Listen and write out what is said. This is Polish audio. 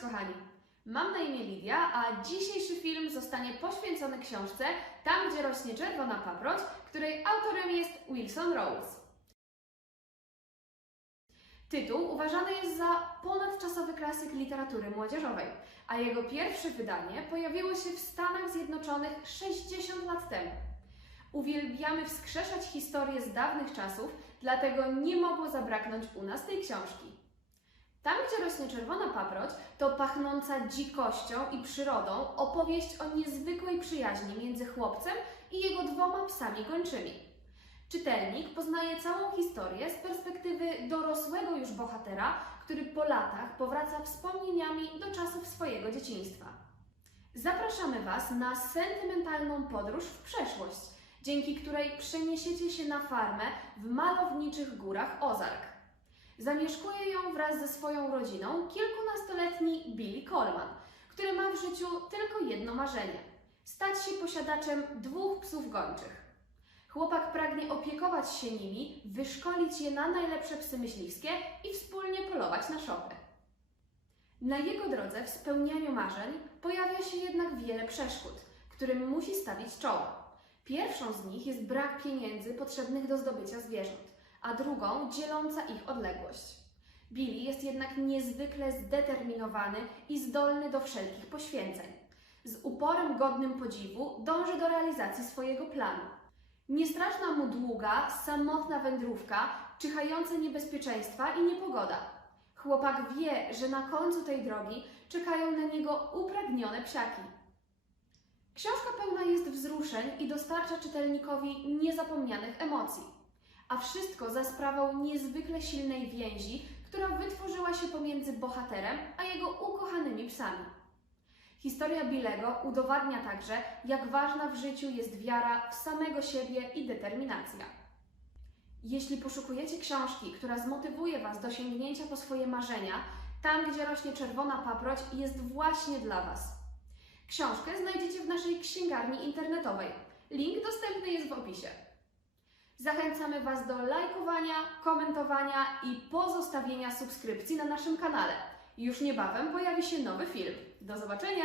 kochani! Mam na imię Lidia, a dzisiejszy film zostanie poświęcony książce Tam, gdzie rośnie czerwona paproć, której autorem jest Wilson Rose. Tytuł uważany jest za ponadczasowy klasyk literatury młodzieżowej, a jego pierwsze wydanie pojawiło się w Stanach Zjednoczonych 60 lat temu. Uwielbiamy wskrzeszać historię z dawnych czasów, dlatego nie mogło zabraknąć u nas tej książki. Tam, gdzie rośnie czerwona paproć, to pachnąca dzikością i przyrodą opowieść o niezwykłej przyjaźni między chłopcem i jego dwoma psami gończymi. Czytelnik poznaje całą historię z perspektywy dorosłego już bohatera, który po latach powraca wspomnieniami do czasów swojego dzieciństwa. Zapraszamy Was na sentymentalną podróż w przeszłość, dzięki której przeniesiecie się na farmę w malowniczych górach Ozark. Zamieszkuje ją wraz ze swoją rodziną kilkunastoletni Billy Coleman, który ma w życiu tylko jedno marzenie stać się posiadaczem dwóch psów gończych. Chłopak pragnie opiekować się nimi, wyszkolić je na najlepsze psy myśliwskie i wspólnie polować na szopy. Na jego drodze w spełnianiu marzeń pojawia się jednak wiele przeszkód, którym musi stawić czoła. Pierwszą z nich jest brak pieniędzy potrzebnych do zdobycia zwierząt, a drugą dzieląca ich odległość. Billy jest jednak niezwykle zdeterminowany i zdolny do wszelkich poświęceń. Z uporem godnym podziwu dąży do realizacji swojego planu. Niestraszna mu długa, samotna wędrówka, czyhające niebezpieczeństwa i niepogoda. Chłopak wie, że na końcu tej drogi czekają na niego upragnione psiaki. Książka pełna jest wzruszeń i dostarcza czytelnikowi niezapomnianych emocji. A wszystko za sprawą niezwykle silnej więzi, która wytworzyła się pomiędzy bohaterem a jego ukochanymi psami. Historia Billego udowadnia także, jak ważna w życiu jest wiara w samego siebie i determinacja. Jeśli poszukujecie książki, która zmotywuje Was do sięgnięcia po swoje marzenia, tam gdzie rośnie czerwona paproć jest właśnie dla Was. Książkę znajdziecie w naszej księgarni internetowej. Link dostępny jest w opisie. Zachęcamy Was do lajkowania, komentowania i pozostawienia subskrypcji na naszym kanale. Już niebawem pojawi się nowy film. Do zobaczenia!